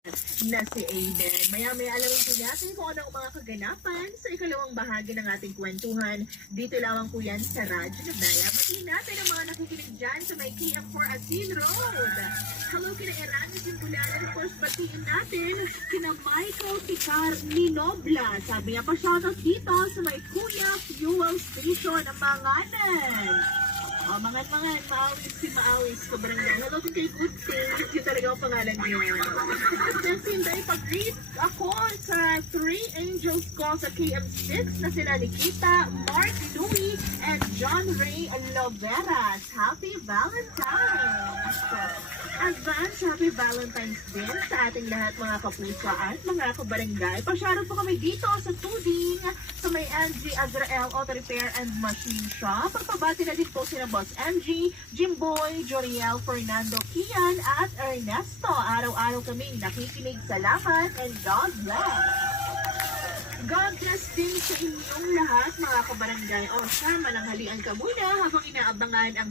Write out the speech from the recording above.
na si Aiden. Maya-maya alamin po natin kung ano ang mga kaganapan sa ikalawang bahagi ng ating kwentuhan. Dito lamang po yan sa Radyo Nabaya. Batiin natin ang mga nakikinig dyan sa may KM4 Asin Road. Hello kina Eranis Simbulan. And of course, batiin natin kina Michael Picar Ninobla. Sabi niya pa shoutout dito sa may Kuya Fuel Station ng Manganan. Oh, mangan-mangan, maawis si maawis ko barangay. Hello din kay Good Things, yun talaga ang pangalan niyo. Justin, dahil pag-read ako sa 3 angels ko sa KM6 na sila Nikita, Mark Louie, and John Ray Loveras. Happy Valentine's! Advance Happy Valentine's din sa ating lahat mga kapusa at mga kabarangay. Pasyaro po kami dito sa Tuding sa may MG Azrael Auto Repair and Machine Shop. Pagpabati na din po sila Boss MG, Jimboy, Joriel, Fernando, Kian at Ernesto. Araw-araw kami nakikinig. Salamat and God bless! God bless din sa inyong lahat mga kabarangay. O siya, mananghalian ka muna habang inaabangan ang